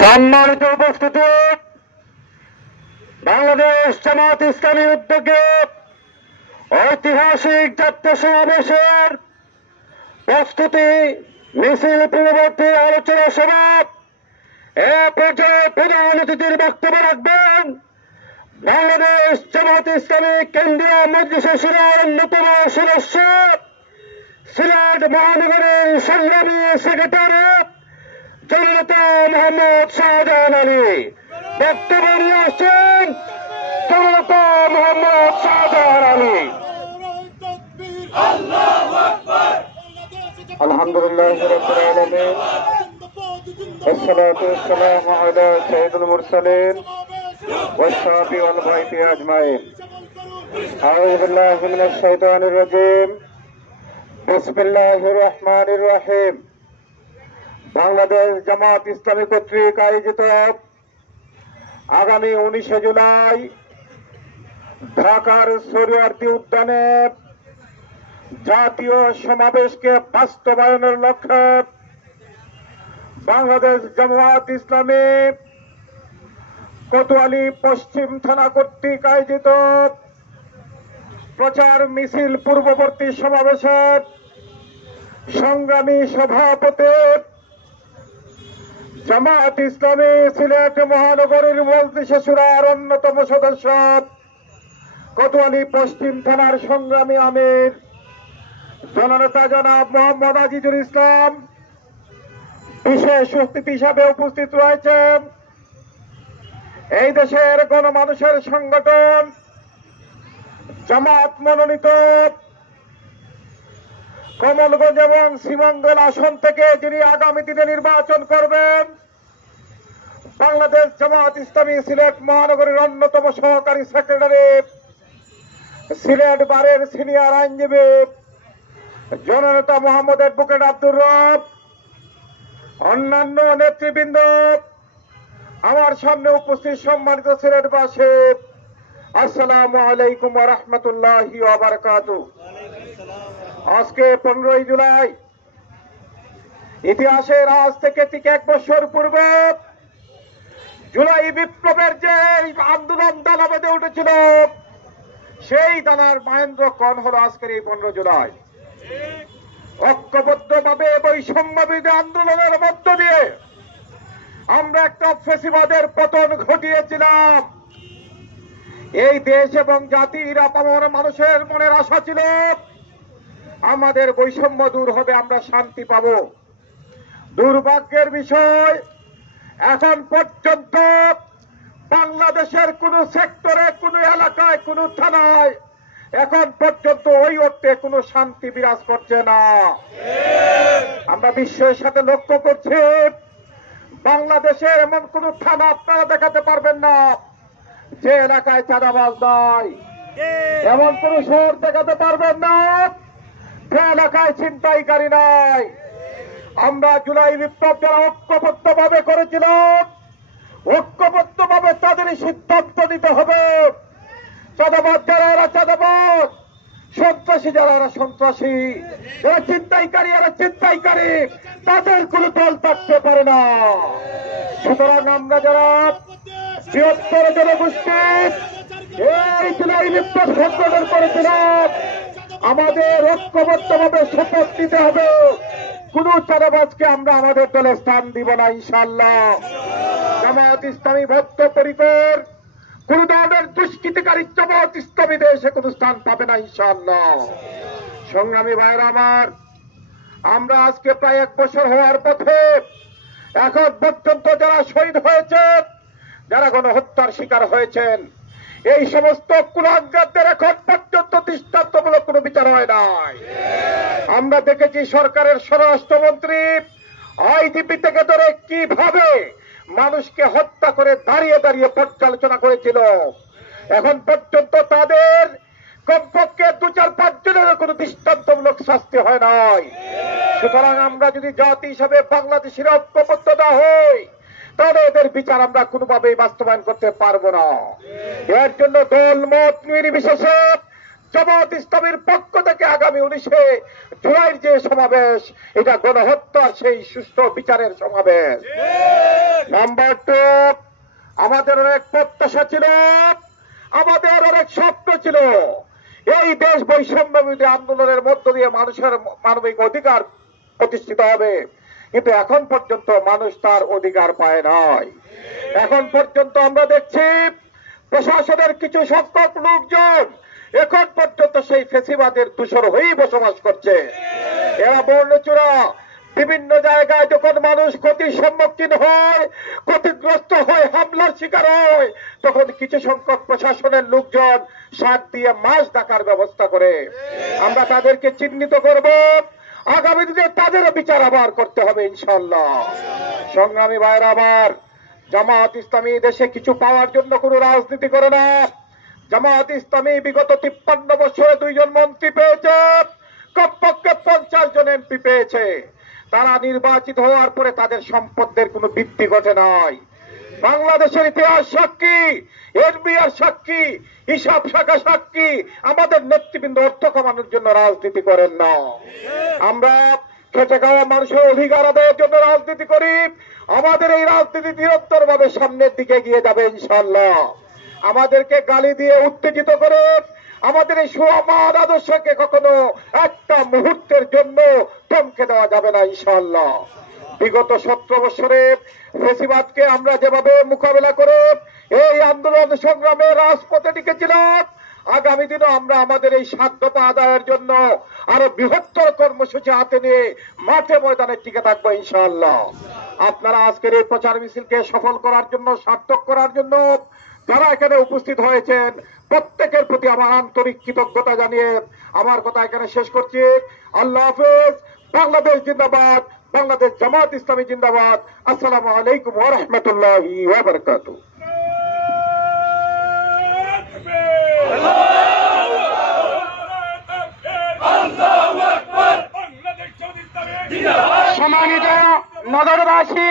সম্মানিত উপস্থিতি, বাংলাদেশ জামাত ইসলামী উদ্যোগে ঐতিহাসিক জাতীয় সমাবেশের প্রস্তুতি মিছিল পূর্ববর্তী আলোচনা সভা এ পর্যায়ে প্রধান অতিথির বক্তব্য রাখবেন বাংলাদেশ জামাত ইসলামী কেন্দ্রীয় মজলিস শুরার অন্যতম সদস্য, সিলেট মহানগরের সংগ্রামী সেক্রেটারি জননেতা মোহাম্মদ শাহজাহান আলী। বক্তব্য নিয়ে আসছেন জননেতা মোহাম্মদ শাহজাহান আলী। আলহামদুলিল্লাহ রাব্বিল আলামিন, والصلاة والسلام على سيد المرسلين والصحابة والبيت أجمعين. أعوذ بالله من الشيطان الرجيم. بسم الله الرحمن الرحيم. বাংলাদেশ জামাত ইসলামী কর্তৃক আয়োজিত আগামী 19 জুলাই ঢাকার শরীয়তী উদ্যানে জাতীয় সমাবেশকে বাস্তবায়নের লক্ষ্যে বাংলাদেশ জামাত ইসলামী কোতোয়ালি পশ্চিম থানা কর্তৃক আয়োজিত প্রচার মিছিল পূর্ববর্তী সমাবেশের সংগ্রামী সভাপতি জামাত ইসলামী সিলেট মহানগরীর মজলিস শুরার অন্যতম সদস্য, কোতোয়ালি পশ্চিম থানার সংগ্রামী আমির জননেতা জনাব মোহাম্মদ আজিজুল ইসলাম বিশেষ অতিথি হিসাবে উপস্থিত রয়েছেন এই দেশের গণমানুষের সংগঠন জামাত মনোনীত কমলগঞ্জ এবং শ্রীমঙ্গল আসন থেকে যিনি আগামী দিনে নির্বাচন করবেন, বাংলাদেশ জামাত ইসলামী সিলেট মহানগরীর অন্যতম সহকারী সেক্রেটারি, সিলেট বারের সিনিয়র আইনজীবী জননেতা মোহাম্মদ অ্যাডভোকেট আব্দুর রব, অন্যান্য নেতৃবৃন্দ, আমার সামনে উপস্থিত সম্মানিত সিলেটবাসী, আসসালামু আলাইকুম ওয়া রাহমাতুল্লাহি ওয়া বারাকাতুহু। আজকে 15 জুলাই ইতিহাসের আজ থেকে ঠিক 1 বছর পূর্বে জুলাই বিপ্লবের যে আন্দোলন দানা বেঁধে উঠেছিল, সেই দানার মহেন্দ্রক্ষণ হলো আজকের এই 15 জুলাই। ঐক্যবদ্ধভাবে বৈষম্য বিরোধী আন্দোলনের মধ্য দিয়ে আমরা একটা ফ্যাসিবাদের পতন ঘটিয়েছিলাম। এই দেশ এবং জাতির আপামর মানুষের মনের আশা ছিল আমাদের বৈষম্য দূর হবে, আমরা শান্তি পাব। দুর্ভাগ্যের বিষয়, এখন পর্যন্ত বাংলাদেশের কোন সেক্টরে, কোন এলাকায়, কোন থানায় এখন পর্যন্ত ওই অর্থে কোন শান্তি বিরাজ করছে না। আমরা বিশ্বের সাথে লক্ষ্য করছি, বাংলাদেশে এমন কোন থানা আপনারা দেখাতে পারবেন না যে এলাকায় চাঁদাবাজ নাই, এমন কোন শহর দেখাতে পারবেন না যে এলাকায় ছিনতাইকারী নাই। আমরা জুলাই বিপ্লব যারা ঐক্যবদ্ধভাবে করেছিলাম, ঐক্যবদ্ধভাবে তাদেরই সিদ্ধান্ত নিতে হবে। চাঁদাবাজ যারা এরা চাঁদাবাজ, সন্ত্রাসী যারা এরা সন্ত্রাসী, যারা ছিনতাইকারী এরা ছিনতাইকারী, তাদের কোন দল থাকতে পারে না। সুতরাং আমরা যারা বৃহত্তর জনগোষ্ঠী এই জুলাই বিপ্লব সংগঠন করেছিলাম, আমাদের ঐক্যবদ্ধভাবে শপথ নিতে হবে কোন চাঁদাবাজকে আমরা আমাদের দলে স্থান দিব না ইনশাআল্লাহ। জামাত ইসলামী বদ্ধপরিকর, কোন ধরনের দুষ্কৃতিকারী জামাত ইসলামী দেশে কোন স্থান পাবে না ইনশাআল্লাহ। সংগ্রামী ভাইরা আমার, আমরা আজকে প্রায় 1 বছর হওয়ার পথে, এখন পর্যন্ত যারা শহীদ হয়েছেন, যারা গণহত্যার শিকার হয়েছেন, এই সমস্ত কুলাঙ্গারদের এখন পর্যন্ত দৃষ্টান্তমূলক কোন বিচার হয় নাই। আমরা দেখেছি সরকারের স্বরাষ্ট্রমন্ত্রী আইজিপি থেকে ধরে কিভাবে মানুষকে হত্যা করে দাঁড়িয়ে দাঁড়িয়ে পর্যালোচনা করেছিল। এখন পর্যন্ত তাদের কমপক্ষে 2-4-5 জনের কোন দৃষ্টান্তমূলক শাস্তি হয় নাই। সুতরাং আমরা যদি জাতি হিসাবে বাংলাদেশের ঐক্যবদ্ধ না হই, তাহলে এদের বিচার আমরা কোনোভাবেই বাস্তবায়ন করতে পারবো না। এর জন্য দল মত নির্বিশেষে জামাত ইসলামীর পক্ষ থেকে আগামী 19 জুলাইয়ের যে সমাবেশ, এটা গণহত্যার সেই সুষ্ঠু বিচারের সমাবেশ। নাম্বার 2, আমাদের অনেক প্রত্যাশা ছিল, আমাদের অনেক স্বপ্ন ছিল এই দেশ বৈষম্য বিরোধী আন্দোলনের মধ্য দিয়ে মানুষের মানবিক অধিকার প্রতিষ্ঠিত হবে, কিন্তু এখন পর্যন্ত মানুষ তার অধিকার পায় নাই। এখন পর্যন্ত আমরা দেখছি প্রশাসনের কিছু সংখ্যক লোকজন এখন পর্যন্ত সেই ফেসিবাদের দূষর হয়েই বসবাস করছে। এরা বর্ণচূড়া বিভিন্ন জায়গায় যখন মানুষ ক্ষতির সম্মুখীন হয়, ক্ষতিগ্রস্ত হয়, হামলার শিকার হয়, তখন কিছু সংখ্যক প্রশাসনের লোকজন সাত দিয়ে মাস ডাকার ব্যবস্থা করে। আমরা তাদেরকে চিহ্নিত করব, আগামী দিনে তাদেরও বিচার আবার করতে হবে ইনশাআল্লাহ। সংগ্রামী ভাইরা আমার, জামাত ইসলামী দেশে কিছু পাওয়ার জন্য কোনো রাজনীতি করে না। জামাত ইসলামী বিগত 53 বছরে 2 জন মন্ত্রী পেয়েছে, কমপক্ষে 50 জন এমপি পেয়েছে। তারা নির্বাচিত হওয়ার পরে তাদের সম্পদের কোনো বৃদ্ধি ঘটে নাই। বাংলাদেশের ইতিহাস সাক্ষী, এনবিআর সাক্ষী, হিসাব শাখা সাক্ষী, আমাদের নেতৃবৃন্দ অর্থ কামানোর জন্য রাজনীতি করেন না। আমরা খেটে খাওয়া মানুষের অধিকার আদায়ের জন্য রাজনীতি করি। আমাদের এই রাজনীতি নিরন্তর ভাবে সামনের দিকে গিয়ে যাবে ইনশাআল্লাহ। আমাদেরকে গালি দিয়ে উত্তেজিত করে আমাদের এই সুআমান আদর্শকে কখনো একটা মুহূর্তের জন্য থমকে দেওয়া যাবে না ইনশাআল্লাহ। বিগত 17 বছরে ফেসিবাদকে আমরা যেভাবে মোকাবেলা করে এই আন্দোলন সংগ্রামে রাজপথে টিকেছিলাম, আগামী দিনে আমরা আমাদের এই স্বার্থতা আদায়ের জন্য আরো বৃহত্তর কর্মসূচি হাতে নিয়ে মাঠে ময়দানে টিকে থাকবো ইনশাআল্লাহ। আপনারা আজকের এই প্রচার মিছিলকে সফল করার জন্য, সার্থক করার জন্য যারা এখানে উপস্থিত হয়েছেন প্রত্যেকের প্রতি আমার আন্তরিক কৃতজ্ঞতা জানিয়ে আমার কথা এখানে শেষ করছি। আল্লাহ হাফেজ। বাংলাদেশ জিন্দাবাদ, বাংলাদেশ জামাত ইসলামী জিন্দাবাদ। আসসালামু আলাইকুম ওয়া রাহমাতুল্লাহি ওয়া বারাকাতুহু। সম্মানিত নগরবাসী,